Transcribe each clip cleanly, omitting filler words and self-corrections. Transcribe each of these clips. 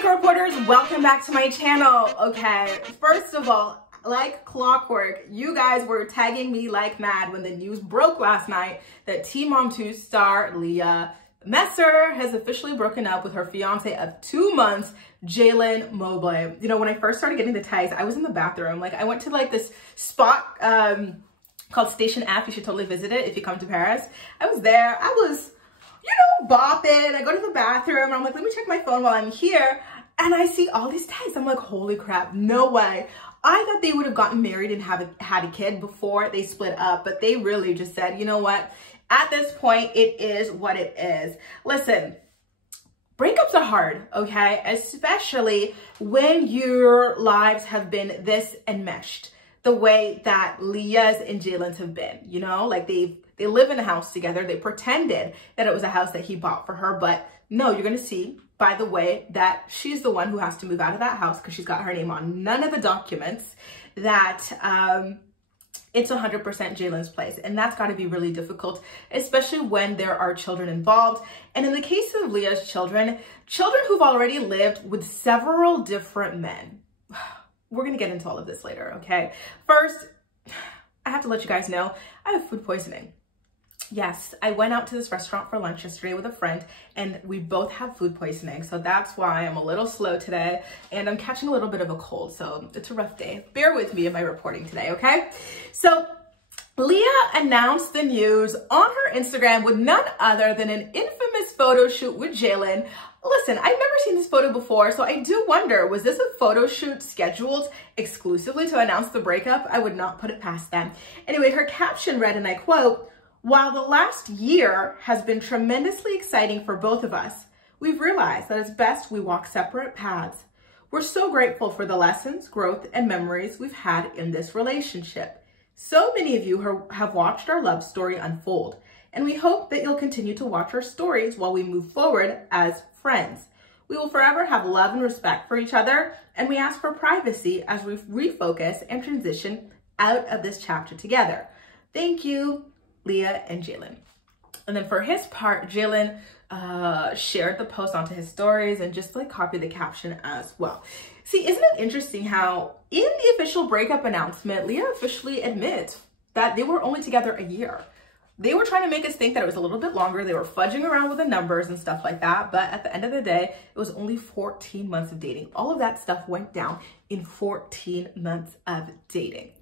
Breakup reporters, welcome back to my channel. Okay, first of all, like clockwork, you guys were tagging me like mad when the news broke last night that Teen Mom 2 star Leah Messer has officially broken up with her fiance of 2 months, Jaylan Mobley. You know, when I first started getting the tags, I was in the bathroom. Like, I went to like this spot called Station F. You should totally visit it if you come to Paris. I was there. I was, you know, bopping. I go to the bathroom and I'm like, let me check my phone while I'm here. And I see all these tags. I'm like, holy crap, no way. I thought they would have gotten married and had a kid before they split up, but they really just said, you know what? At this point, it is what it is. Listen, breakups are hard, okay? Especially when your lives have been this enmeshed, the way that Leah's and Jaylan's have been, you know? Like they live in a house together. They pretended that it was a house that he bought for her, but no, you're gonna see, by the way, that she's the one who has to move out of that house because she's got her name on none of the documents, that it's 100% Jaylan's place. And that's got to be really difficult, especially when there are children involved. And in the case of Leah's children who've already lived with several different men. We're going to get into all of this later, okay? First, I have to let you guys know, I have food poisoning. Yes, I went out to this restaurant for lunch yesterday with a friend and we both have food poisoning. So that's why I'm a little slow today and I'm catching a little bit of a cold. So it's a rough day. Bear with me in my reporting today, okay? So Leah announced the news on her Instagram with none other than an infamous photo shoot with Jaylan. Listen, I've never seen this photo before, so I do wonder, was this a photo shoot scheduled exclusively to announce the breakup? I would not put it past them. Anyway, her caption read, and I quote, "While the last year has been tremendously exciting for both of us, we've realized that it's best we walk separate paths. We're so grateful for the lessons, growth, and memories we've had in this relationship. So many of you have watched our love story unfold, and we hope that you'll continue to watch our stories while we move forward as friends. We will forever have love and respect for each other, and we ask for privacy as we refocus and transition out of this chapter together. Thank you, Leah and Jaylan." And then for his part, Jaylan shared the post onto his stories and just like copied the caption as well. See, isn't it interesting how in the official breakup announcement, Leah officially admits that they were only together a year. They were trying to make us think that it was a little bit longer. They were fudging around with the numbers and stuff like that. But at the end of the day, it was only 14 months of dating. All of that stuff went down in 14 months of dating.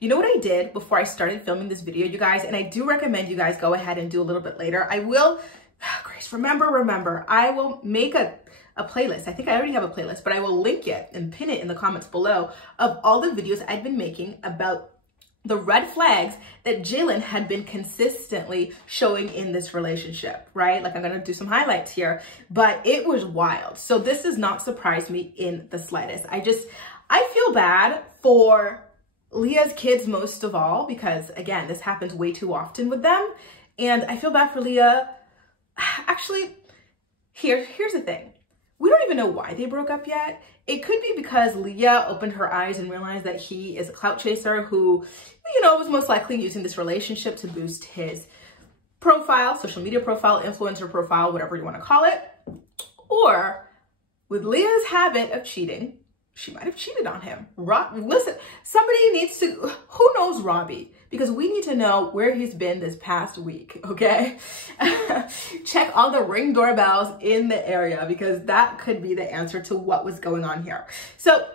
You know what I did before I started filming this video, you guys? And I do recommend you guys go ahead and do a little bit later. I will, Grace, remember, I will make a playlist. I think I already have a playlist, but I will link it and pin it in the comments below of all the videos I've been making about the red flags that Jaylan had been consistently showing in this relationship, right? Like, I'm gonna do some highlights here, but it was wild. So this does not surprise me in the slightest. I feel bad for Leah's kids most of all, because again, this happens way too often with them. And I feel bad for Leah. Actually, here's the thing. We don't even know why they broke up yet. It could be because Leah opened her eyes and realized that he is a clout chaser who, you know, was most likely using this relationship to boost his profile, social media profile, influencer profile, whatever you want to call it. Or with Leah's habit of cheating, she might have cheated on him. Listen, somebody needs to, who knows Robbie? Because we need to know where he's been this past week, okay? Check all the Ring doorbells in the area because that could be the answer to what was going on here. So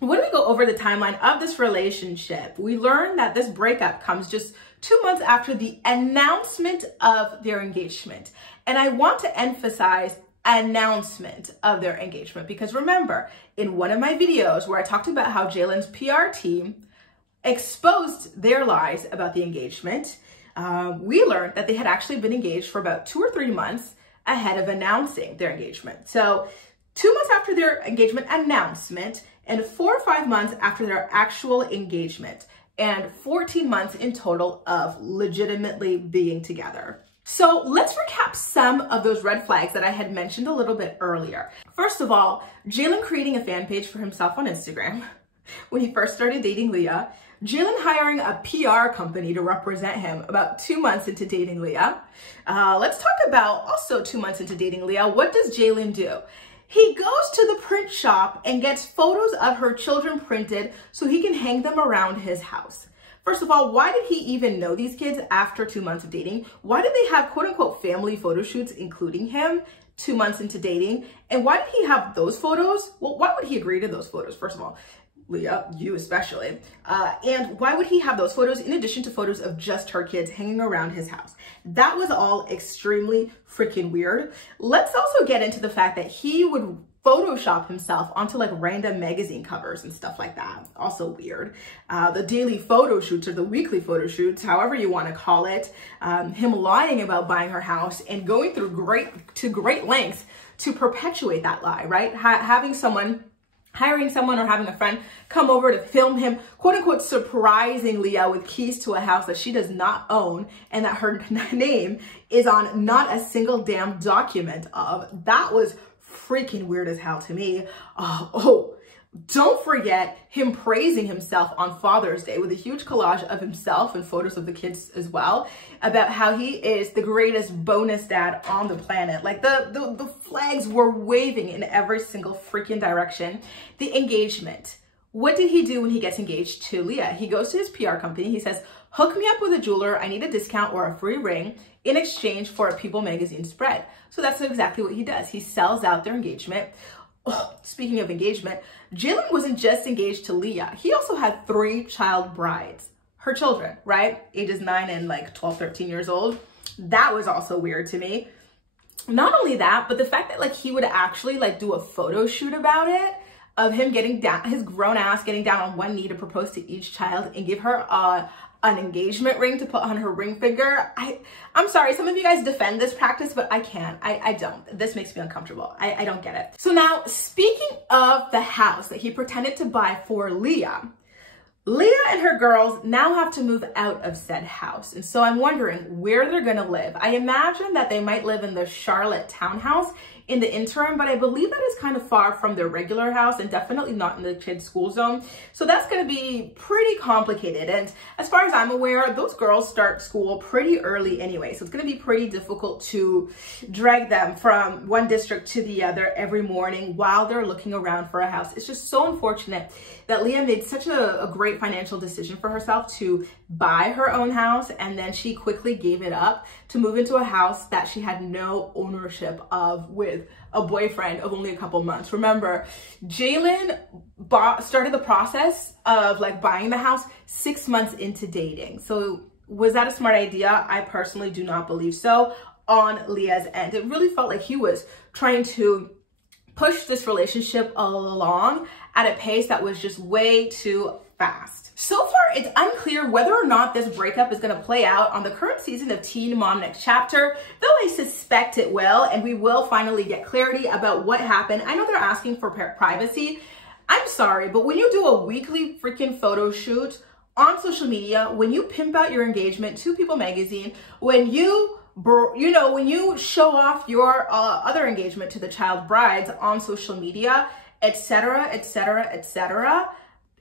when we go over the timeline of this relationship, we learn that this breakup comes just 2 months after the announcement of their engagement. And I want to emphasize announcement of their engagement because remember, in one of my videos where I talked about how Jaylan's PR team exposed their lies about the engagement, we learned that they had actually been engaged for about 2 or 3 months ahead of announcing their engagement. So 2 months after their engagement announcement and 4 or 5 months after their actual engagement and 14 months in total of legitimately being together. So let's recap some of those red flags that I had mentioned a little bit earlier. First of all, Jaylan creating a fan page for himself on Instagram when he first started dating Leah. Jaylan hiring a PR company to represent him about 2 months into dating Leah. Let's talk about also 2 months into dating Leah. What does Jaylan do? He goes to the print shop and gets photos of her children printed so he can hang them around his house. First of all, why did he even know these kids after 2 months of dating? Why did they have quote unquote family photo shoots, including him, 2 months into dating? And why did he have those photos? Well, why would he agree to those photos? First of all, Leah, you especially. And why would he have those photos in addition to photos of just her kids hanging around his house? That was all extremely freaking weird. Let's also get into the fact that he would Photoshop himself onto like random magazine covers and stuff like that. Also weird. The daily photo shoots or the weekly photo shoots, however you want to call it, him lying about buying her house and going through great lengths to perpetuate that lie, right? Hiring someone or having a friend come over to film him, quote unquote, surprising Leah with keys to a house that she does not own and that her name is on not a single damn document of. That was freaking weird as hell to me. Don't forget him praising himself on Father's Day with a huge collage of himself and photos of the kids as well, about how he is the greatest bonus dad on the planet. Like the flags were waving in every single freaking direction. The engagement. What did he do when he gets engaged to Leah? He goes to his PR company. He says, hook me up with a jeweler. I need a discount or a free ring in exchange for a People magazine spread. So that's exactly what he does. He sells out their engagement. Speaking of engagement, Jaylan wasn't just engaged to Leah. He also had 3 child brides, her children, right? Ages 9 and like 12, 13 years old. That was also weird to me. Not only that, but the fact that like he would actually like do a photo shoot about it, of him getting down, his grown ass getting down on one knee to propose to each child and give her an engagement ring to put on her ring finger. I'm sorry, some of you guys defend this practice, but I can't. I don't. This makes me uncomfortable. I don't get it. So now, speaking of the house that he pretended to buy for Leah, Leah and her girls now have to move out of said house. And so I'm wondering where they're gonna live. I imagine that they might live in the Charlotte townhouse in the interim, but I believe that is kind of far from their regular house and definitely not in the kids' school zone. So that's going to be pretty complicated. And as far as I'm aware, those girls start school pretty early anyway. So it's going to be pretty difficult to drag them from one district to the other every morning while they're looking around for a house. It's just so unfortunate that Leah made such a great financial decision for herself to buy her own house, and then she quickly gave it up to move into a house that she had no ownership of with a boyfriend of only a couple months. Remember, Jaylan started the process of like buying the house 6 months into dating. So was that a smart idea? I personally do not believe so on Leah's end. It really felt like he was trying to push this relationship along at a pace that was just way too fast. So far, it's unclear whether or not this breakup is going to play out on the current season of Teen Mom Next Chapter, though I suspect it will, and we will finally get clarity about what happened. I know they're asking for privacy. I'm sorry, but when you do a weekly freaking photo shoot on social media, when you pimp out your engagement to People magazine, when you show off your other engagement to the child brides on social media, etc., etc., etc.,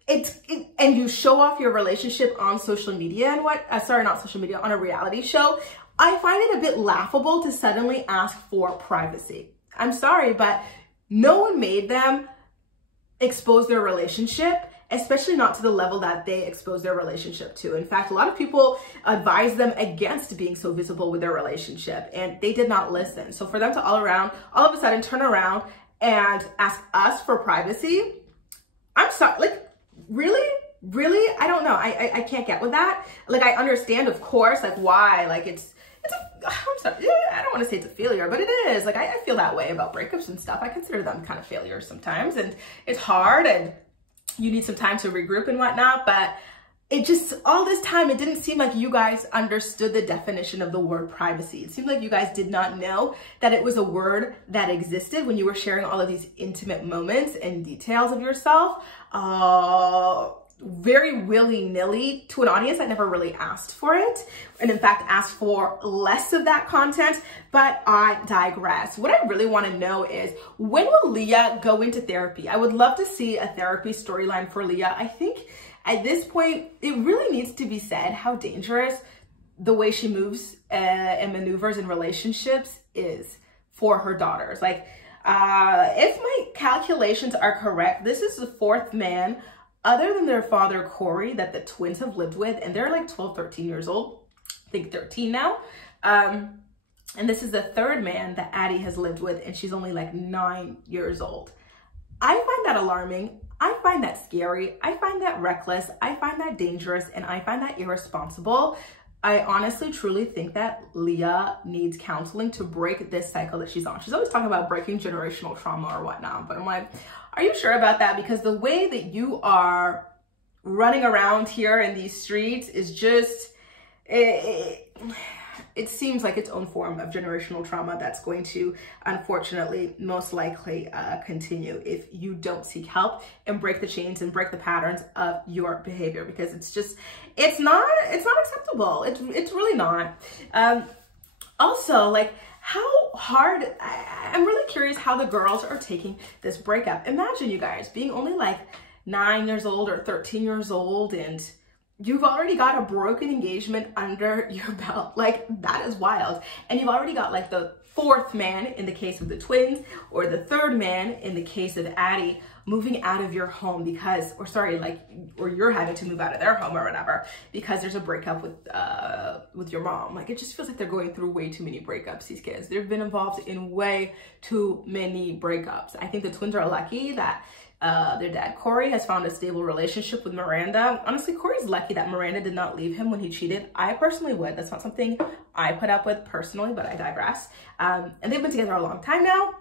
and you show off your relationship on social media and on a reality show, I find it a bit laughable to suddenly ask for privacy. I'm sorry, but no one made them expose their relationship, especially not to the level that they expose their relationship to. In fact, a lot of people advise them against being so visible with their relationship, and they did not listen. So for them to all of a sudden turn around and ask us for privacy, I'm sorry, like, really? I don't know. I can't get with that. Like, I understand, of course, like why, like I'm sorry, I don't want to say it's a failure, but it is. Like, I feel that way about breakups and stuff. I consider them kind of failures sometimes, and it's hard and you need some time to regroup and whatnot, but it just, all this time, it didn't seem like you guys understood the definition of the word privacy. It seemed like you guys did not know that it was a word that existed when you were sharing all of these intimate moments and details of yourself, very willy-nilly to an audience that never really asked for it, and in fact asked for less of that content. But I digress. What I really want to know is, when will Leah go into therapy? I would love to see a therapy storyline for Leah. I think at this point, it really needs to be said how dangerous the way she moves and maneuvers in relationships is for her daughters. Like, If my calculations are correct, this is the fourth man other than their father, Corey, that the twins have lived with, and they're like 12, 13 years old. I think 13 now. And this is the third man that Addie has lived with, and she's only like 9 years old. I find that alarming. I find that scary. I find that reckless. I find that dangerous, and I find that irresponsible. I honestly, truly think that Leah needs counseling to break this cycle that she's on. She's always talking about breaking generational trauma or whatnot, but I'm like, are you sure about that? Because the way that you are running around here in these streets is just, it seems like its own form of generational trauma that's going to, unfortunately, most likely continue if you don't seek help and break the chains and break the patterns of your behavior, because it's just, it's not acceptable. It's really not. Also, like, how hard, I'm really curious how the girls are taking this breakup. Imagine, you guys, being only like 9 years old or 13 years old, and you've already got a broken engagement under your belt. Like, that is wild. And you've already got like the fourth man in the case of the twins, or the third man in the case of Addie, moving out of your home because, or sorry, like, or you're having to move out of their home or whatever because there's a breakup with your mom. Like, it just feels like they're going through way too many breakups, these kids. They've been involved in way too many breakups. I think the twins are lucky that their dad, Corey, has found a stable relationship with Miranda. Honestly, Corey's lucky that Miranda did not leave him when he cheated. I personally would. That's not something I put up with personally, but I digress. And they've been together a long time now.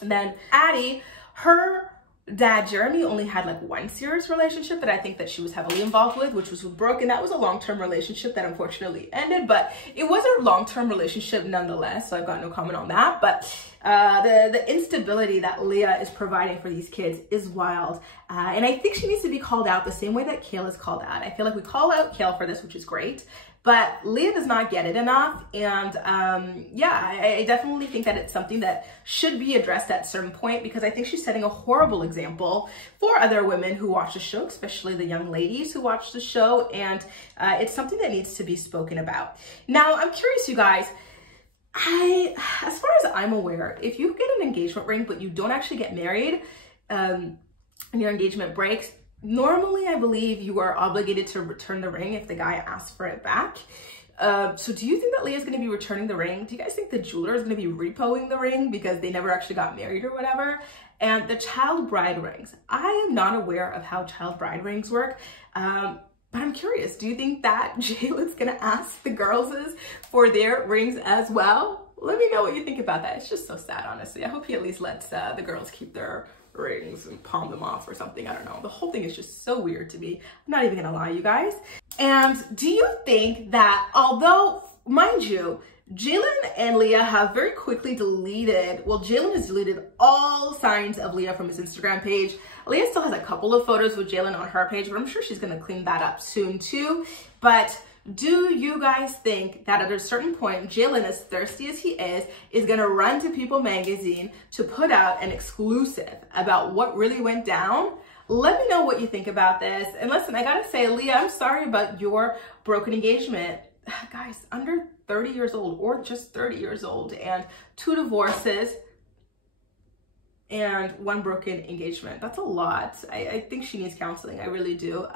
And then Addie, her dad, Jeremy, only had like one serious relationship that I think that she was heavily involved with, which was with Brooke, and that was a long-term relationship that unfortunately ended, but it was a long-term relationship nonetheless, so I've got no comment on that. But the instability that Leah is providing for these kids is wild, and I think she needs to be called out the same way that Kale is called out. I feel like we call out Kale for this, which is great, but Leah does not get it enough. And yeah, I definitely think that it's something that should be addressed at a certain point, because I think she's setting a horrible example for other women who watch the show, especially the young ladies who watch the show. And it's something that needs to be spoken about. Now, I'm curious, you guys, as far as I'm aware, if you get an engagement ring, but you don't actually get married, and your engagement breaks, normally, I believe you are obligated to return the ring if the guy asks for it back. So do you think that Leah's going to be returning the ring? Do you guys think the jeweler is going to be repoing the ring because they never actually got married or whatever? And the child bride rings, I am not aware of how child bride rings work. But I'm curious, do you think that Jaylan's going to ask the girls for their rings as well? Let me know what you think about that. It's just so sad, honestly. I hope he at least lets the girls keep their rings and palm them off or something. I don't know. The whole thing is just so weird to me. I'm not even gonna lie, you guys. And do you think that, although, mind you, Jaylan and Leah have very quickly deleted, well, Jaylan has deleted all signs of Leah from his Instagram page. Leah still has a couple of photos with Jaylan on her page, but I'm sure she's gonna clean that up soon too. But do you guys think that at a certain point, Jaylan, as thirsty as he is gonna run to People magazine to put out an exclusive about what really went down? Let me know what you think about this. And listen, I gotta say, Leah, I'm sorry about your broken engagement. Guys, under 30 years old, or just 30 years old, and 2 divorces and 1 broken engagement. That's a lot. I think she needs counseling. I really do.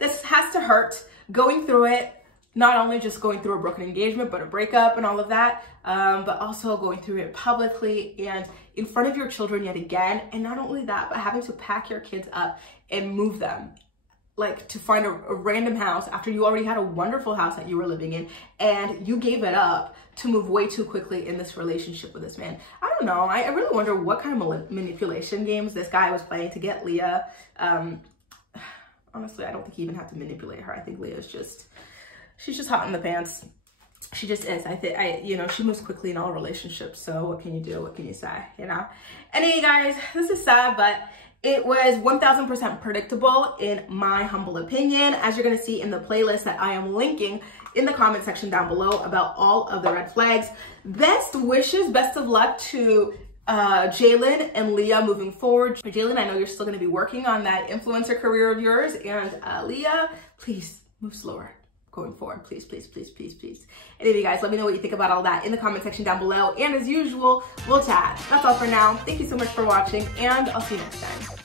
This has to hurt. Going through it, not only just going through a broken engagement, but a breakup and all of that, but also going through it publicly and in front of your children yet again. And not only that, but having to pack your kids up and move them, like to find a random house after you already had a wonderful house that you were living in, and you gave it up to move way too quickly in this relationship with this man. I don't know. I really wonder what kind of manipulation games this guy was playing to get Leah. Honestly, I don't think he even had to manipulate her. I think Leah's she's just hot in the pants. She just is. You know, she moves quickly in all relationships. So what can you do? What can you say? You know? Anyway, guys, this is sad, but it was 1000% predictable in my humble opinion, as you're going to see in the playlist that I am linking in the comment section down below about all of the red flags. Best wishes, best of luck to Jaylan and Leah moving forward. Jaylan, I know you're still going to be working on that influencer career of yours, and Leah, please move slower. going forward. Please, please, please, please, please. Anyway, guys, let me know what you think about all that in the comment section down below. And as usual, we'll chat. That's all for now. Thank you so much for watching, and I'll see you next time.